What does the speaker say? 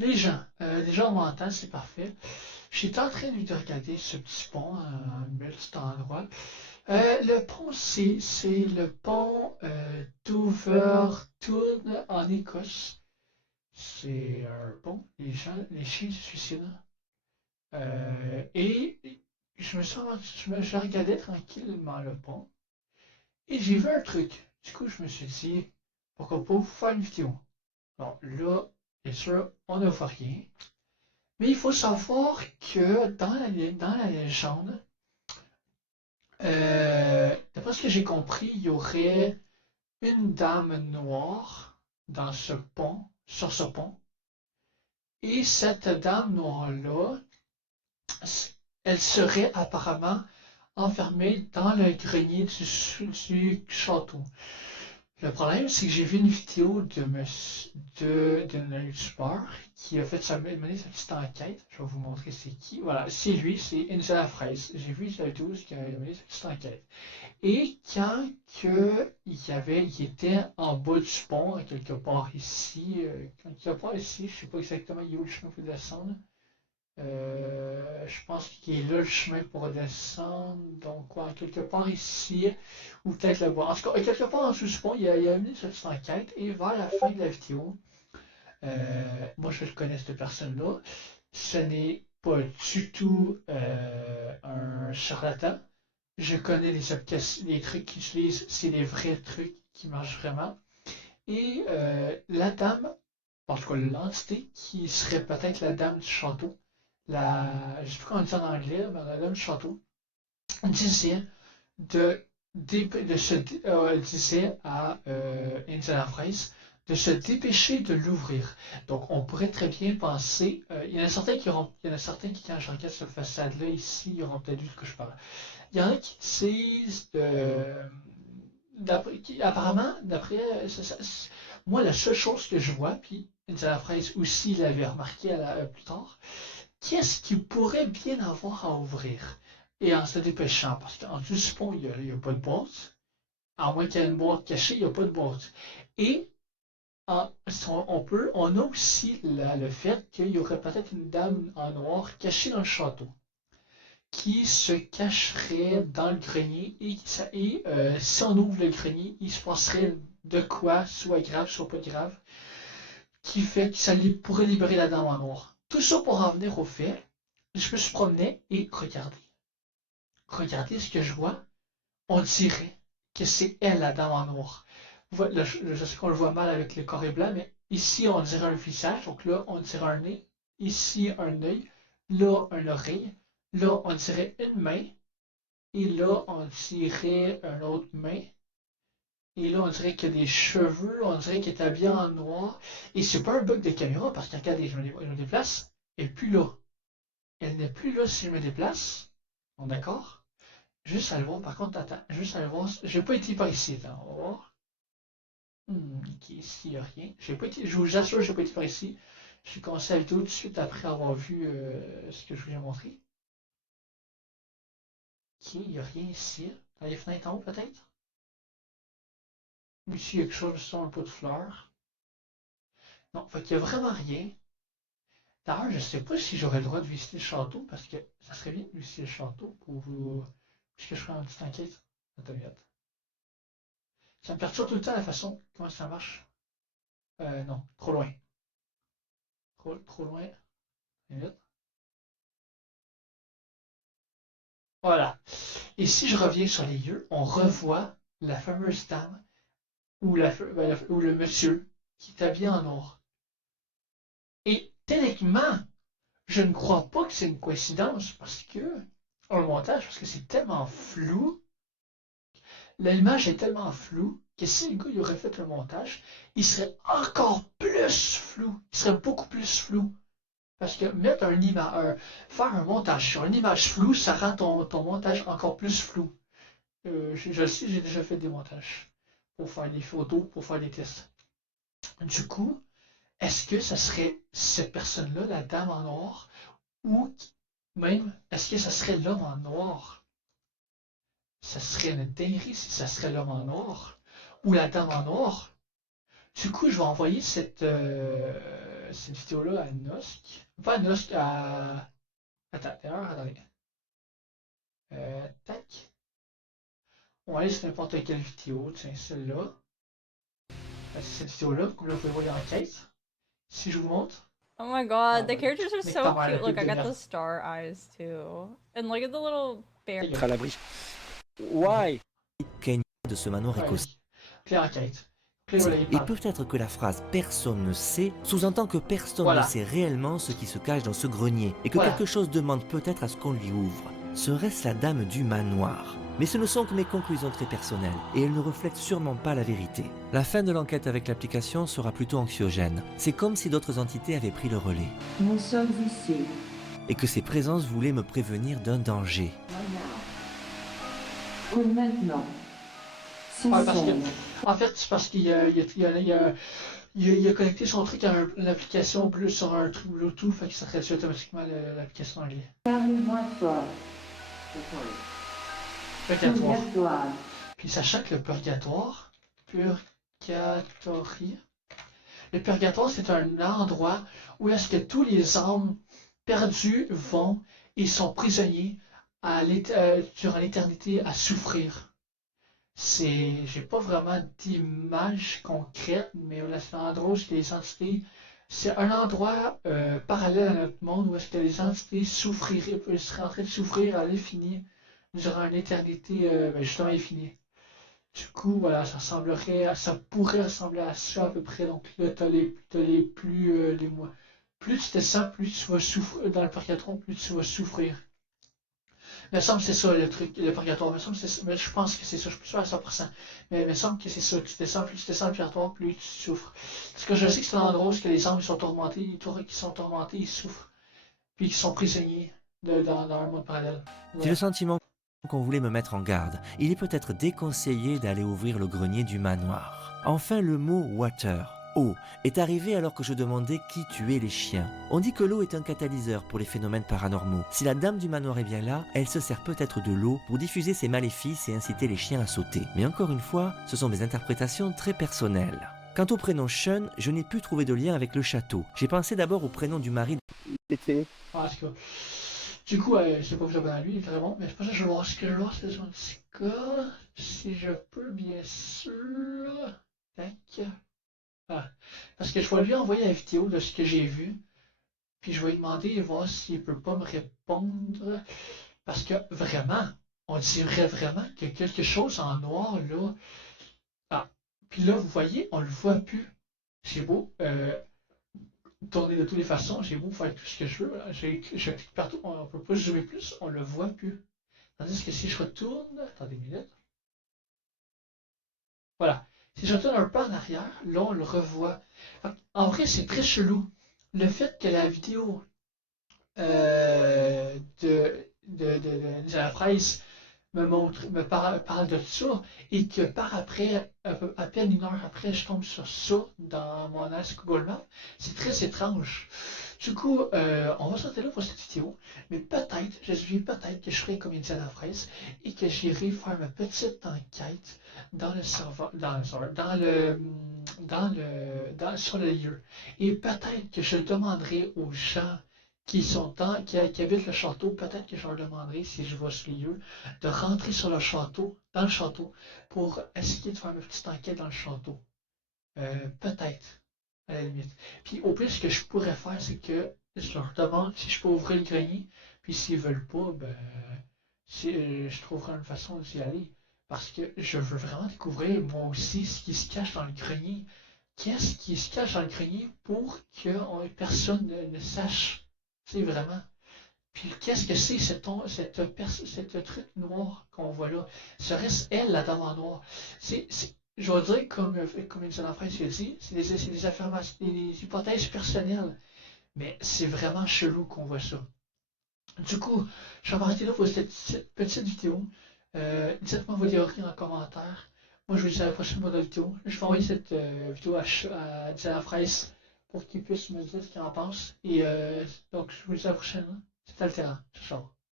Les gens m'entendent, c'est parfait. J'étais en train de regarder ce petit pont, un bel petit endroit. Le pont, c'est le pont d'Overtoun en Écosse. C'est un pont, les chiens se suicident. Et je regardais tranquillement le pont et j'ai vu un truc. Du coup, je me suis dit, pourquoi pas vous faire une vidéo? Alors là, bien sûr, on ne voit rien. Mais il faut savoir que dans la légende, d'après ce que j'ai compris, il y aurait une dame noire dans ce pont, sur ce pont. Et cette dame noire-là, elle serait apparemment enfermée dans le grenier du château. Le problème, c'est que j'ai vu une vidéo d'un youtubeur qui a fait sa petite enquête. Je vais vous montrer c'est qui. Voilà, c'est lui, c'est Inza la fraise. J'ai vu sa vidéo qui a mené sa petite enquête. Et quand il était en bas du pont, quelque part ici, quelque part ici, je sais pas exactement où le chemin pour descendre. Je pense qu'il est là le chemin pour descendre. Donc, quoi, quelque part ici, ou peut-être là-bas. En tout cas, quelque part en dessous du pont, il a mis cette petite enquête. Et vers la fin de la vidéo, moi je le connais cette personne-là. Ce n'est pas du tout un charlatan. Je connais les trucs qu'il utilise, c'est des vrais trucs qui marchent vraiment. Et la dame, en tout cas l'entité, qui serait peut-être la dame du château, je ne sais plus comment on dit en anglais, mais la dame du château, disait de, disait à Indiana Fraise de se dépêcher de l'ouvrir. Donc, on pourrait très bien penser, il y en a certains il y en a certains qui, quand je regarde cette façade-là, ici, ils auront peut-être vu de ce que je parle. Il y en a qui disent, apparemment, d'après, moi, la seule chose que je vois, puis Indiana Fraise aussi l'avait remarqué plus tard, qu'est-ce qui pourrait bien avoir à ouvrir? Et en se dépêchant, parce qu'en dessous du pont, il n'y a pas de boîte. À moins qu'il y ait une boîte cachée, il n'y a pas de boîte. Et on a aussi le fait qu'il y aurait peut-être une dame en noir cachée dans le château, qui se cacherait dans le grenier et si on ouvre le grenier, il se passerait de quoi, soit grave, soit pas grave, qui fait que ça pourrait libérer la dame en noir. Tout ça pour en venir au fait, je me suis promené et regardez ce que je vois. On dirait que c'est elle la dame en noir. Là, je sais qu'on le voit mal avec le carré blanc, mais ici on dirait un visage, donc là on dirait un nez, ici un œil, là un oreille, là on dirait une main, et là on dirait une autre main, et là on dirait qu'il y a des cheveux, on dirait qu'elle est habillée en noir, et c'est pas un bug de caméra, parce que regardez, je me déplace, elle n'est plus là. Elle n'est plus là si je me déplace. Bon, d'accord? Juste à le voir, par contre, attends, juste à le voir. J'ai pas été par ici, attends, on va voir. Ok, ici, il n'y a rien. Je vous assure, j'ai pas été par ici. J'ai commencé la vidéo tout de suite après avoir vu ce que je voulais montrer. Ok, il n'y a rien ici. Dans les fenêtres en haut, peut-être? Ici, il y a quelque chose, sur un pot de fleurs. Non, fait qu'il n'y a vraiment rien. D'ailleurs, je sais pas si j'aurais le droit de visiter le château, parce que ça serait bien de visiter le château pour vous. Puisque je ferai une petite enquête. Attends, ça me perturbe tout le temps la façon comment ça marche. Non, trop loin. Trop loin. Voilà. Et si je reviens sur les lieux, on revoit la fameuse dame ou le monsieur qui est habillé en noir. Et techniquement, je ne crois pas que c'est une coïncidence parce que, le montage, parce que c'est tellement flou, l'image est tellement floue que si le gars il aurait fait le montage, il serait encore plus flou. Il serait beaucoup plus flou. Parce que faire un montage sur une image floue, ça rend ton montage encore plus flou. Je le sais, j'ai déjà fait des montages pour faire des photos, pour faire des tests. Du coup, est-ce que ça serait cette personne-là, la dame en noir, ou même, est-ce que ça serait l'homme en noir? Ça serait une dinguerie si ça serait l'homme en noir, ou la dame en noir. Du coup, je vais envoyer cette vidéo-là à Nosk. Pas à Nosk, à... Attends, d'ailleurs, attendez. Tac. On va aller sur n'importe quelle vidéo, tiens, celle-là. C'est cette vidéo-là, comme là, vous pouvez voir en caisse. Si je vous montre. Oh my god, the ouais. characters are Mais so pas mal, cute. Look, I got merde. the star eyes too. And look at the little bear. Dégueulasse. à l'abri. Why? De ce manoir Ouais, écossais. Claire enquête. Claire, voilà, il Et parle. peut-être que la phrase personne ne sait sous-entend que personne Voilà. ne sait réellement ce qui se cache dans ce grenier et que Voilà. quelque chose demande peut-être à ce qu'on lui ouvre. Serait-ce la dame du manoir? Mais ce ne sont que mes conclusions très personnelles et elles ne reflètent sûrement pas la vérité. La fin de l'enquête avec l'application sera plutôt anxiogène. C'est comme si d'autres entités avaient pris le relais. Nous sommes ici. Et que ces présences voulaient me prévenir d'un danger. Ou maintenant. Ouais, parce que, Cessons. en fait, c'est parce qu'il a connecté son truc à l'application plus sur un truc Bluetooth, fait que ça traduit automatiquement l'application en anglais. Parlez-moi fort. Purgatoire. Purgatoire. Puis sachant que le purgatoire, c'est un endroit où est-ce que tous les âmes perdues vont et sont prisonniers durant l'éternité à souffrir. J'ai pas vraiment d'image concrète, mais là, c'est un endroit où les entités, c'est un endroit parallèle à notre monde où est-ce que les entités seraient en train de souffrir à l'infini durant une éternité justement infinie. Du coup, voilà, ça pourrait ressembler à ça à peu près. Donc là, t'as les plus les mois. Plus tu te sens, plus tu vas souffrir dans le purgatoire, plus tu vas souffrir. Il me semble que c'est ça le truc, le purgatoire. Mais je pense que c'est ça, je suis plus sûr à 100%. Mais il me semble que c'est ça, plus tu descends le purgatoire, plus tu souffres. Parce que je sais que c'est un endroit où les âmes sont tourmentés, ils souffrent. Puis ils sont prisonniers dans un monde parallèle. J'ai le sentiment qu'on voulait me mettre en garde. Il est peut-être déconseillé d'aller ouvrir le grenier du manoir. Enfin, le mot « water », eau, est arrivé alors que je demandais qui tuait les chiens. On dit que l'eau est un catalyseur pour les phénomènes paranormaux. Si la dame du manoir est bien là, elle se sert peut-être de l'eau pour diffuser ses maléfices et inciter les chiens à sauter. Mais encore une fois, ce sont des interprétations très personnelles. Quant au prénom Sean, je n'ai pu trouver de lien avec le château. J'ai pensé d'abord au prénom du mari. En tout cas. Du coup, je sais pas que j'abonne à lui, vraiment, mais c'est pas ça que je vais voir. Ce que je vais voir, c'est son petit cas. Si je peux, bien sûr. Tac. Ah. Parce que je vais lui envoyer la vidéo de ce que j'ai vu. Puis je vais lui demander et voir s'il peut pas me répondre. Parce que vraiment, on dirait vraiment que quelque chose en noir là. Ah. Puis là, vous voyez, on le voit plus. C'est beau. Tourner de toutes les façons, j'ai beau faire tout ce que je veux, je clique partout, on peut pas zoomer plus, on le voit plus. Tandis que si je retourne, attendez une minute. Voilà. Si je retourne un peu en arrière, là on le revoit. En vrai, c'est très chelou. Le fait que la vidéo de la presse parle de ça et que par après, à peine une heure après, je tombe sur ça dans mon as Google Maps, c'est très étrange. Du coup, on va s'arrêter là pour cette vidéo, mais peut-être que je ferai comme Indiana Fraise et que j'irai faire ma petite enquête dans le serveur, sur le lieu. Et peut-être que je demanderai aux gens qui habitent le château, peut-être que je leur demanderai si je vois ce lieu, de rentrer dans le château, pour essayer de faire une petite enquête dans le château. Peut-être, à la limite. Puis au plus, ce que je pourrais faire, c'est que je leur demande si je peux ouvrir le grenier, puis s'ils veulent pas, je trouverai une façon d'y aller. Parce que je veux vraiment découvrir, moi aussi, ce qui se cache dans le grenier. Qu'est-ce qui se cache dans le grenier pour que personne ne sache? C'est vraiment. Puis qu'est-ce que c'est cette truc noir qu'on voit là? Serait-ce elle, la dame en noir? Je vais dire, comme une enfant se dit, c'est des affirmations, des hypothèses personnelles. Mais c'est vraiment chelou qu'on voit ça. Du coup, je vais m'arrêter là pour cette petite vidéo. Dites-moi vos théories en commentaire. Moi, je vous dis à la prochaine vidéo. Je vais envoyer cette vidéo à Diana Fraisse pour qu'il puisse me dire ce qu'il en pense. Et donc, je vous dis à la prochaine. C'est Altera. Ciao.